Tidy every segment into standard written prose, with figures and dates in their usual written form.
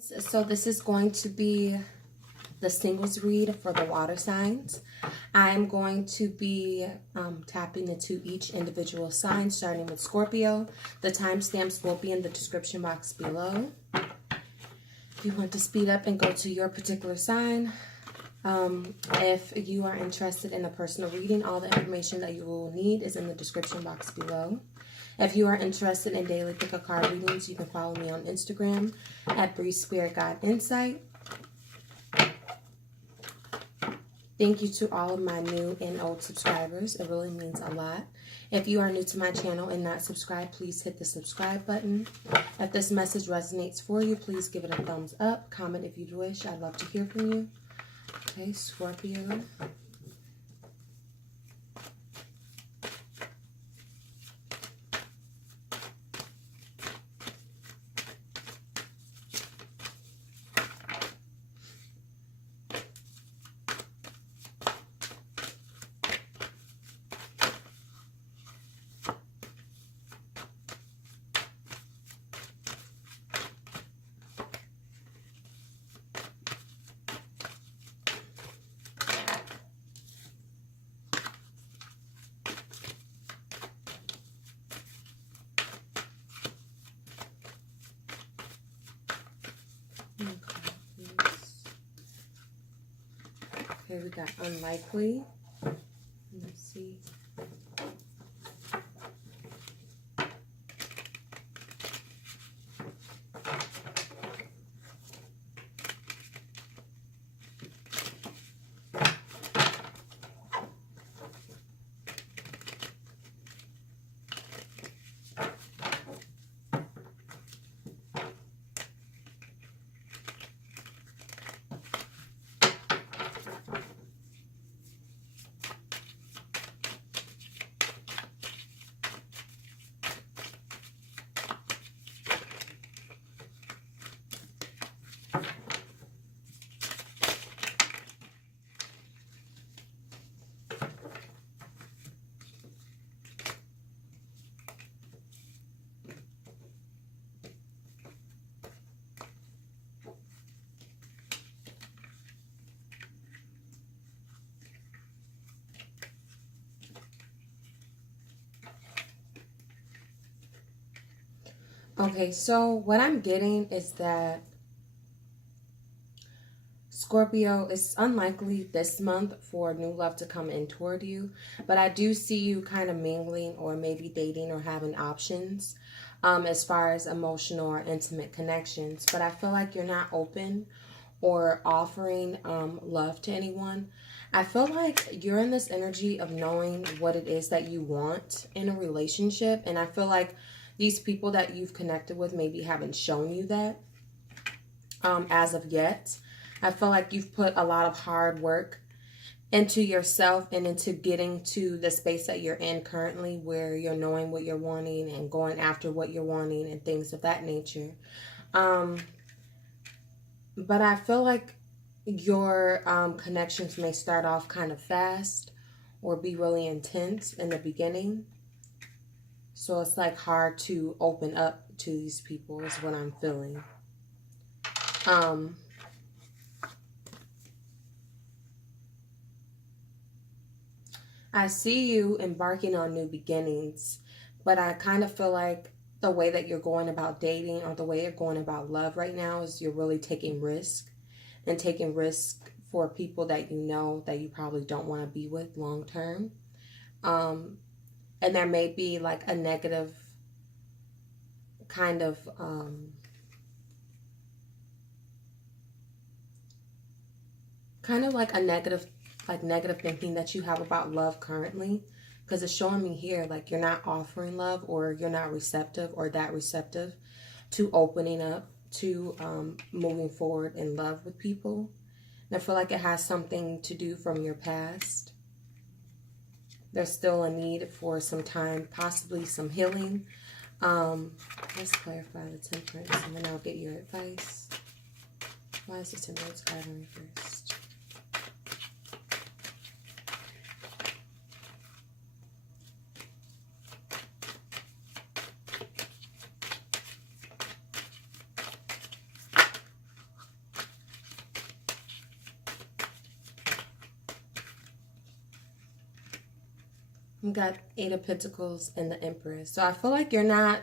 So this is going to be the singles read for the water signs. I'm going to be tapping into each individual sign, starting with Scorpio. The timestamps will be in the description box below. If you want to speed up and go to your particular sign, if you are interested in a personal reading, all the information that you will need is in the description box below. If you are interested in daily pick a card readings, you can follow me on Instagram at Bree Spirit Guide Insight. Thank you to all of my new and old subscribers. It really means a lot. If you are new to my channel and not subscribed, please hit the subscribe button. If this message resonates for you, please give it a thumbs up. Comment if you wish. I'd love to hear from you. Okay, Scorpio. Okay, we got unlikely. Let's see. Okay, so what I'm getting is that Scorpio, it's unlikely this month for new love to come in toward you, but I do see you kind of mingling or maybe dating or having options as far as emotional or intimate connections, but I feel like you're not open or offering love to anyone. I feel like you're in this energy of knowing what it is that you want in a relationship, and I feel like these people that you've connected with maybe haven't shown you that as of yet. I feel like you've put a lot of hard work into yourself and into getting to the space that you're in currently, where you're knowing what you're wanting and going after what you're wanting and things of that nature. But I feel like your connections may start off kind of fast or be really intense in the beginning. So it's like hard to open up to these people is what I'm feeling. I see you embarking on new beginnings, but I kind of feel like the way that you're going about dating or the way you're going about love right now is you're really taking risk and taking risk for people that you know that you probably don't want to be with long term. And there may be like a negative kind of like a negative thinking that you have about love currently, because it's showing me here like you're not offering love, or you're not receptive or that receptive to opening up to moving forward in love with people. And I feel like it has something to do from your past. There's still a need for some time, possibly some healing. Let's clarify the Temperance, and then I'll get your advice. Why is the Temperance card in reverse? We got Eight of Pentacles and the Empress. So I feel like you're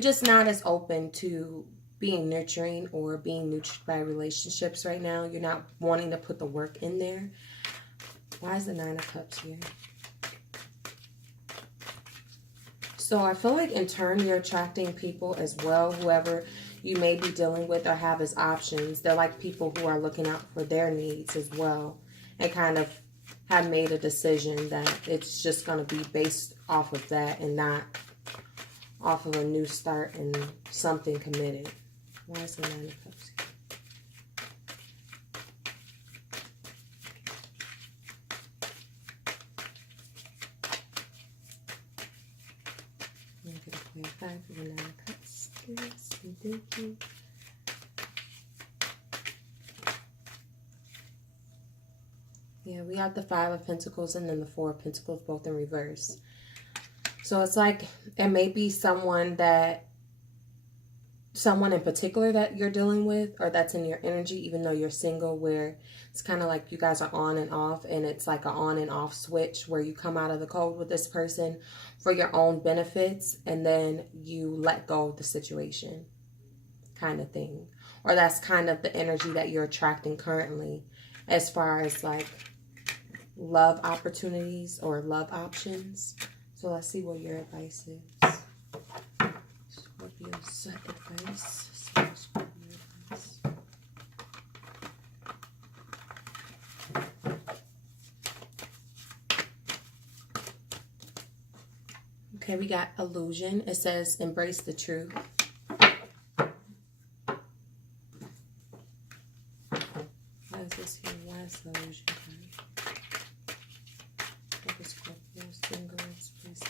just not as open to being nurturing or being nurtured by relationships right now. You're not wanting to put the work in there. Why is the Nine of Cups here? So I feel like in turn you're attracting people as well, whoever you may be dealing with or have as options. They're like people who are looking out for their needs as well and kind of have made a decision that it's just going to be based off of that and not off of a new start and something committed. Why is the Nine of Cups here? I'm going to clarify for the Nine of Cups, please. Thank you. Yeah, we have the Five of Pentacles and then the Four of Pentacles, both in reverse. So it's like it may be someone in particular that you're dealing with or that's in your energy, even though you're single, where it's kind of like you guys are on and off, and it's like an on and off switch where you come out of the code with this person for your own benefits and then you let go of the situation kind of thing. Or that's kind of the energy that you're attracting currently as far as like love opportunities or love options. So let's see what your advice is. Scorpio's advice. Scorpio advice. Okay, we got illusion. It says embrace the truth. Why is this here? Why is the illusion coming? Scorpio, singles, please.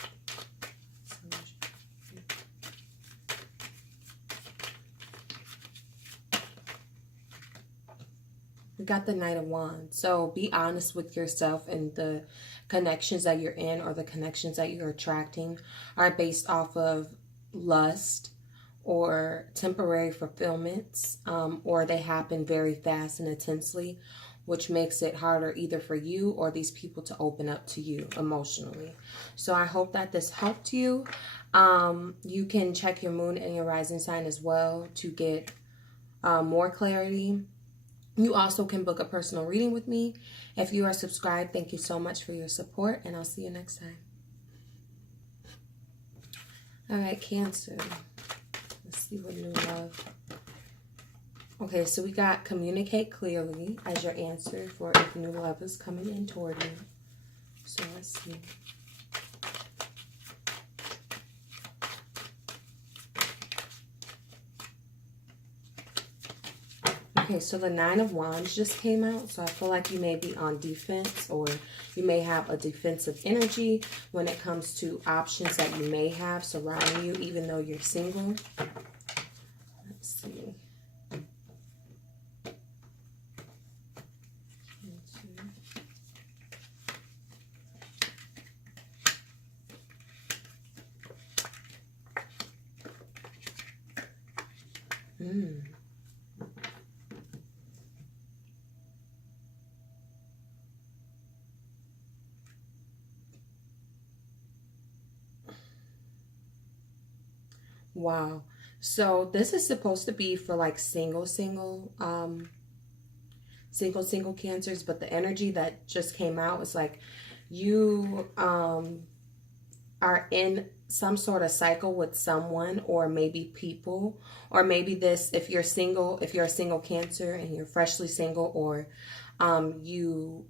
We got the Knight of Wands. So be honest with yourself, and the connections that you're in or the connections that you're attracting are based off of lust or temporary fulfillments, or they happen very fast and intensely, which makes it harder either for you or these people to open up to you emotionally. So I hope that this helped you. You can check your moon and your rising sign as well to get more clarity. You also can book a personal reading with me. If you are subscribed, thank you so much for your support, and I'll see you next time. All right, Cancer. Let's see what new love. Okay, so we got communicate clearly as your answer for if new love is coming in toward you. So let's see. Okay, so the Nine of Wands just came out. So I feel like you may be on defense, or you may have a defensive energy when it comes to options that you may have surrounding you, even though you're single. Let's see. Wow. So this is supposed to be for like single cancers, but the energy that just came out is like you are in some sort of cycle with someone, or maybe people, or maybe this, if you're a single Cancer and you're freshly single, or you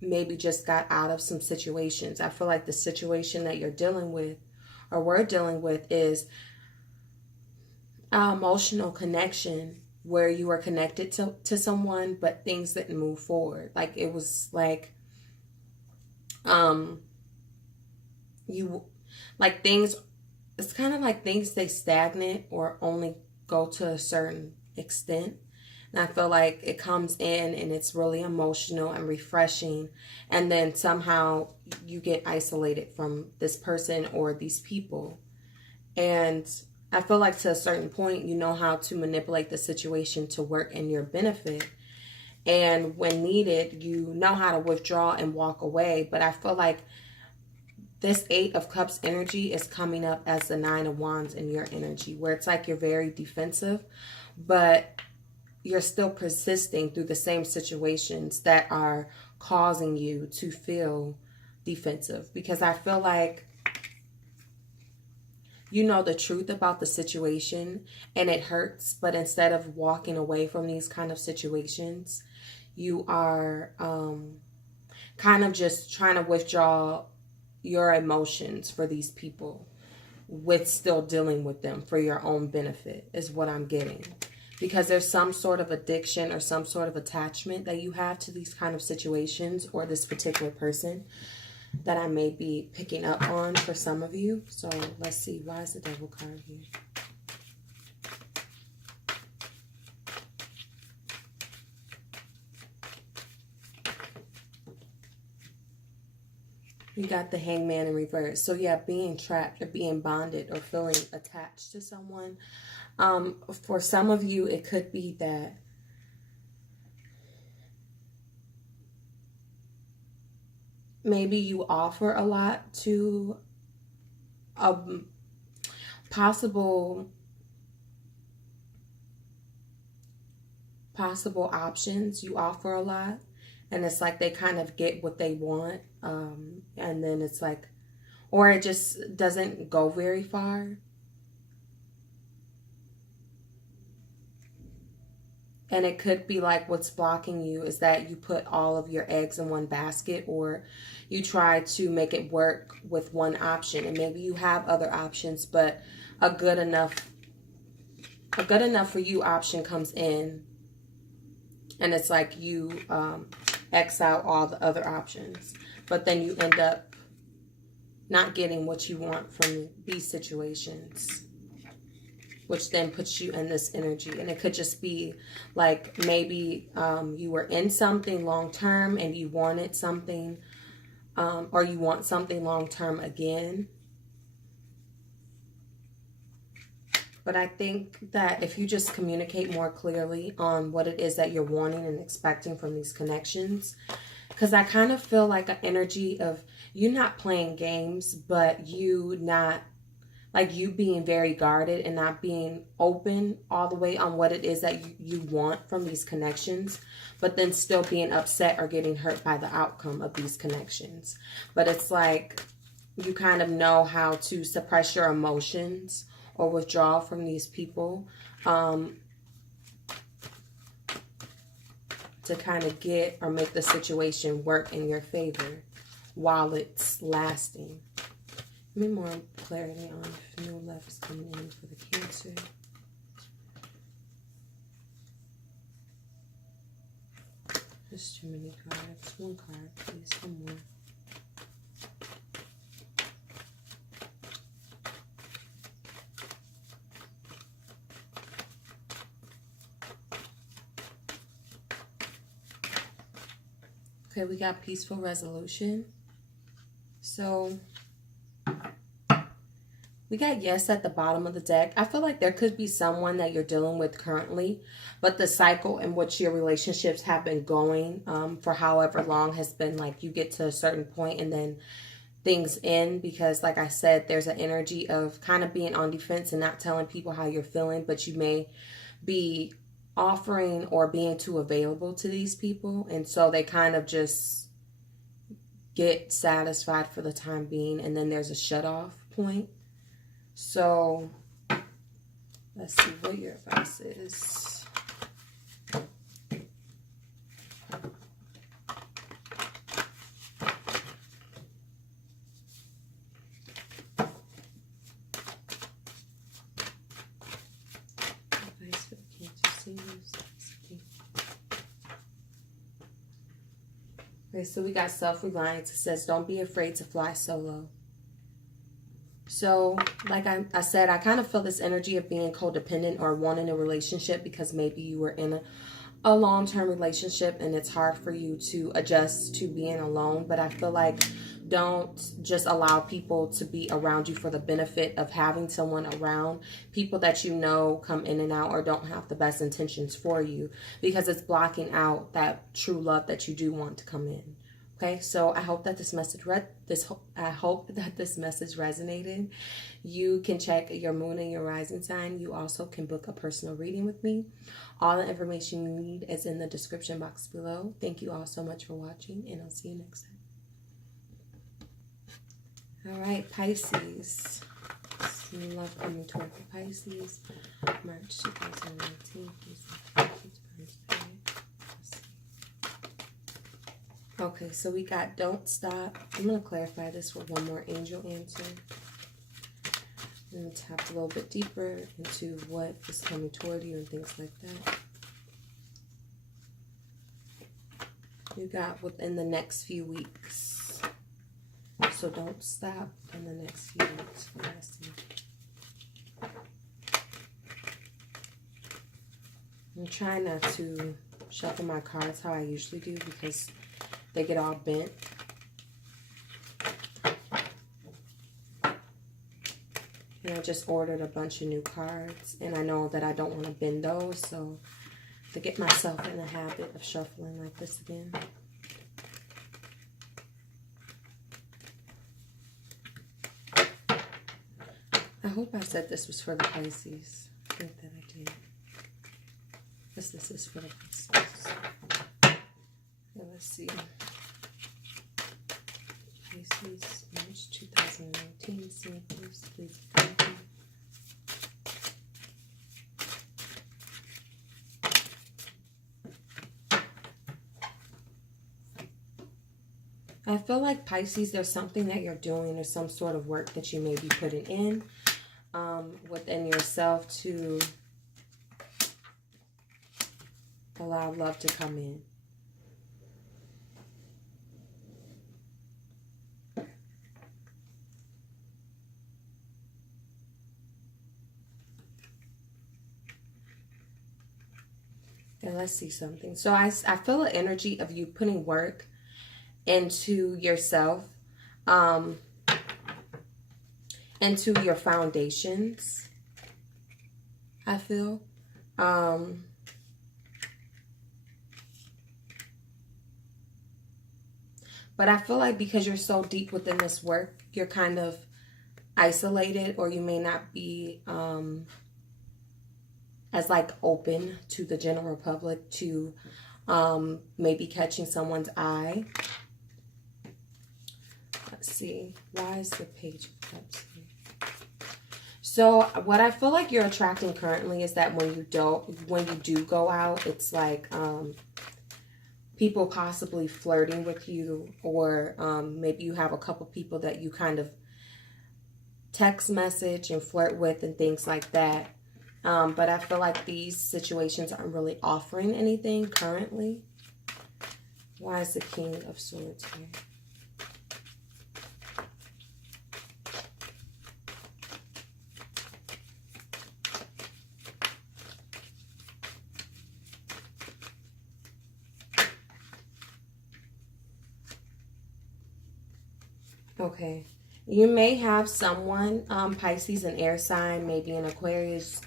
maybe just got out of some situations. I feel like the situation that you're dealing with, or we're dealing with, is emotional connection where you were connected to someone, but things didn't move forward. Like it was like you like things, it's kind of like things stay stagnant or only go to a certain extent. And I feel like it comes in and it's really emotional and refreshing, and then somehow you get isolated from this person or these people. And I feel like to a certain point, you know how to manipulate the situation to work in your benefit. And when needed, you know how to withdraw and walk away. But I feel like this 8 of Cups energy is coming up as the 9 of Wands in your energy, where it's like you're very defensive, but you're still persisting through the same situations that are causing you to feel defensive. Because I feel like you know the truth about the situation and it hurts, but instead of walking away from these kind of situations, you are kind of just trying to withdraw your emotions for these people with still dealing with them for your own benefit is what I'm getting. Because there's some sort of addiction or some sort of attachment that you have to these kind of situations or this particular person that I may be picking up on for some of you. So let's see. Why is the Devil card here? We got the Hangman in reverse. So yeah, being trapped or being bonded or feeling attached to someone. For some of you, it could be that maybe you offer a lot to possible options. You offer a lot, and it's like they kind of get what they want, and then it's like, or it just doesn't go very far. And it could be like what's blocking you is that you put all of your eggs in one basket, or you try to make it work with one option. And maybe you have other options, but a good enough for you option comes in. And it's like you X out all the other options. But then you end up not getting what you want from these situations, which then puts you in this energy. And it could just be like maybe you were in something long term and you wanted something, or you want something long term again. But I think that if you just communicate more clearly on what it is that you're wanting and expecting from these connections, because I kind of feel like an energy of you not playing games, but you not, like you being very guarded and not being open all the way on what it is that you want from these connections, but then still being upset or getting hurt by the outcome of these connections. But it's like you kind of know how to suppress your emotions or withdraw from these people to kind of get or make the situation work in your favor while it's lasting. Give me more clarity on if new love is coming in for the Cancer. There's too many cards. One card, please. One more. Okay, we got peaceful resolution. So we got yes at the bottom of the deck. I feel like there could be someone that you're dealing with currently, but the cycle in which your relationships have been going for however long has been like you get to a certain point and then things end, because like I said, there's an energy of kind of being on defense and not telling people how you're feeling, but you may be offering or being too available to these people, and so they kind of just get satisfied for the time being, and then there's a shut-off point. So let's see what your advice is. Advice for the Cancer series. Okay, so we got self-reliance. It says, don't be afraid to fly solo. So, like I said, I kind of feel this energy of being codependent or wanting a relationship because maybe you were in a long-term relationship and it's hard for you to adjust to being alone. But I feel like don't just allow people to be around you for the benefit of having someone around. People that you know come in and out or don't have the best intentions for you, because it's blocking out that true love that you do want to come in Okay, so I hope that this message resonated. You can check your moon and your rising sign. You also can book a personal reading with me. All the information you need is in the description box below. Thank you all so much for watching, and I'll see you next time. All right, Pisces. New love coming toward the Pisces. March 2019. Okay, so we got don't stop. I'm going to clarify this with one more angel answer. I'm going to tap a little bit deeper into what is coming toward you and things like that. You got within the next few weeks. So don't stop in the next few weeks. I'm trying not to shuffle my cards how I usually do because they get all bent. And I just ordered a bunch of new cards, and I know that I don't want to bend those, so to get myself in the habit of shuffling like this again. I hope I said this was for the Pisces. I think that I did. Yes, this is for the Pisces. Now let's see. Pisces, March 2019, samples, please. I feel like Pisces, there's something that you're doing or some sort of work that you may be putting in within yourself to allow love to come in. And let's see something. So I feel an energy of you putting work into yourself, into your foundations, I feel. But I feel like because you're so deep within this work, you're kind of isolated, or you may not be as like open to the general public to maybe catching someone's eye. Let's see. Why is the Page of Cups here? So what I feel like you're attracting currently is that when you do go out, it's like people possibly flirting with you, or maybe you have a couple people that you kind of text message and flirt with and things like that. But I feel like these situations aren't really offering anything currently. Why is the King of Swords here? Okay, you may have someone, Pisces, an air sign, maybe an Aquarius,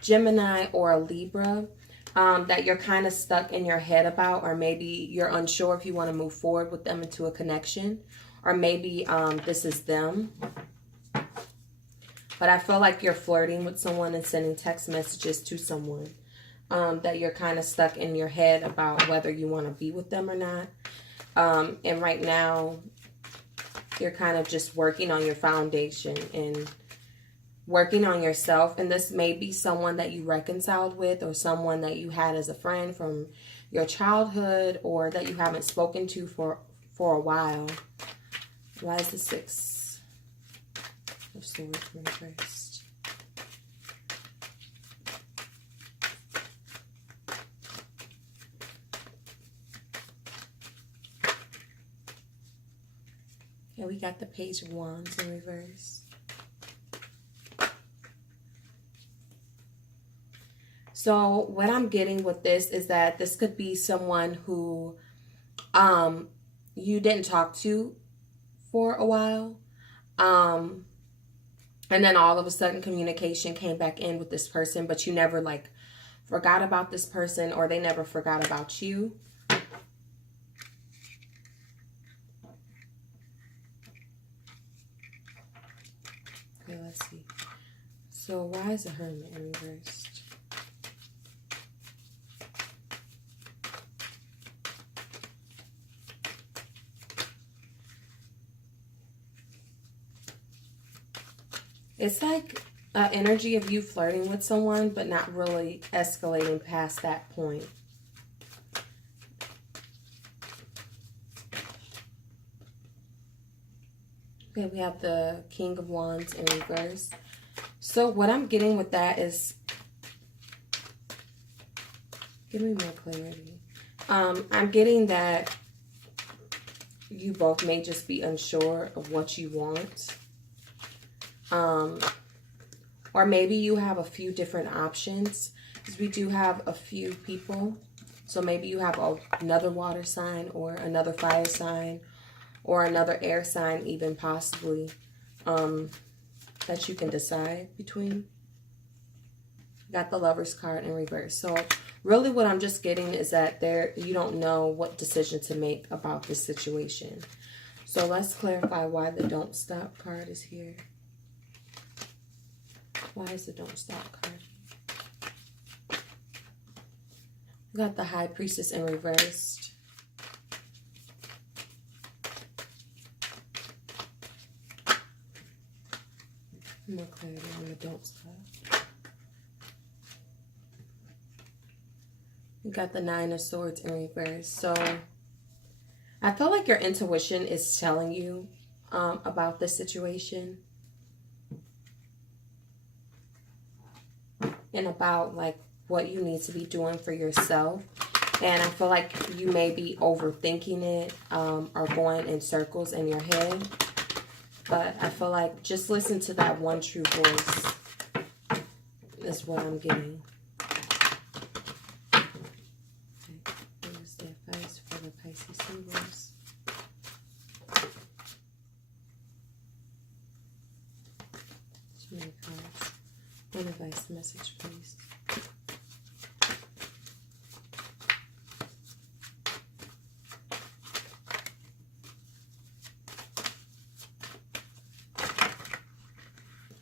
Gemini, or a Libra, that you're kind of stuck in your head about, or maybe you're unsure if you want to move forward with them into a connection, or maybe this is them. But I feel like you're flirting with someone and sending text messages to someone, that you're kind of stuck in your head about whether you want to be with them or not. And right now, you're kind of just working on your foundation and working on yourself. And this may be someone that you reconciled with, or someone that you had as a friend from your childhood, or that you haven't spoken to for a while. Why is the Six of Swords reversed? Okay, we got the Page of Wands in reverse. So what I'm getting with this is that this could be someone who you didn't talk to for a while. And then all of a sudden communication came back in with this person, but you never like forgot about this person, or they never forgot about you. let's see. So why is the Hermit in reverse? It's like an energy of you flirting with someone, but not really escalating past that point. Okay, we have the King of Wands in reverse. So what I'm getting with that is, give me more clarity. I'm getting that you both may just be unsure of what you want. Or maybe you have a few different options, because we do have a few people. So maybe you have another water sign or another fire sign or another air sign even possibly that you can decide between. Got the Lover's card in reverse. So really what I'm just getting is that you don't know what decision to make about this situation. So let's clarify why the Don't Stop card is here. Why is the Don't Stop card? We got the High Priestess in reverse. More clarity on the Don't Stop. We got the Nine of Swords in reverse. So I feel like your intuition is telling you about this situation. And about like what you need to be doing for yourself. And I feel like you may be overthinking it or going in circles in your head. But I feel like just listen to that one true voice is what I'm getting. Okay, what is the advice for the Pisces symbols? Too many cards. One advice message, please.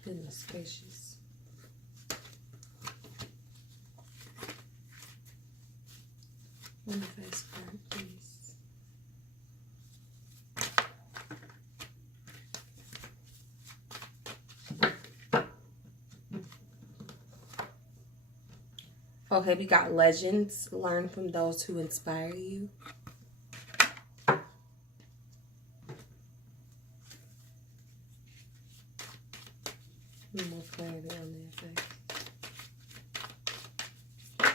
Goodness gracious. One advice card, please. Okay, we got legends. Learn from those who inspire you. More clarity on the effect.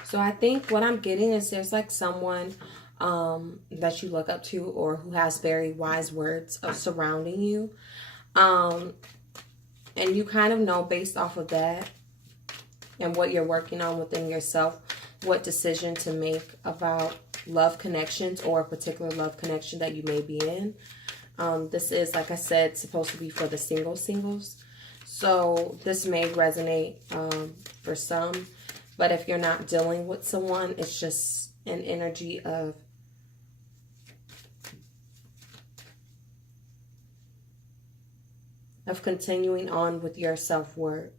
So I think what I'm getting is there's like someone that you look up to or who has very wise words of surrounding you. And you kind of know based off of that and what you're working on within yourself, what decision to make about love connections or a particular love connection that you may be in. This is, like I said, supposed to be for the singles. So this may resonate for some. But if you're not dealing with someone, it's just an energy of continuing on with your self-work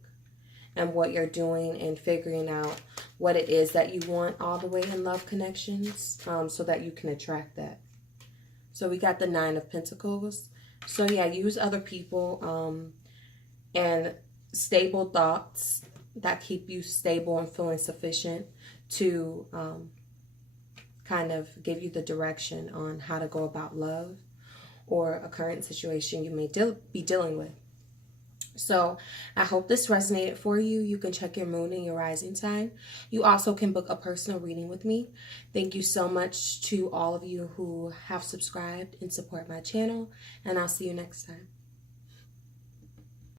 and what you're doing and figuring out what it is that you want all the way in love connections so that you can attract that. So we got the Nine of Pentacles. So yeah, use other people and stable thoughts that keep you stable and feeling sufficient to kind of give you the direction on how to go about love or a current situation you may be dealing with. So I hope this resonated for you. You can check your moon and your rising sign. You also can book a personal reading with me. Thank you so much to all of you who have subscribed and support my channel, and I'll see you next time.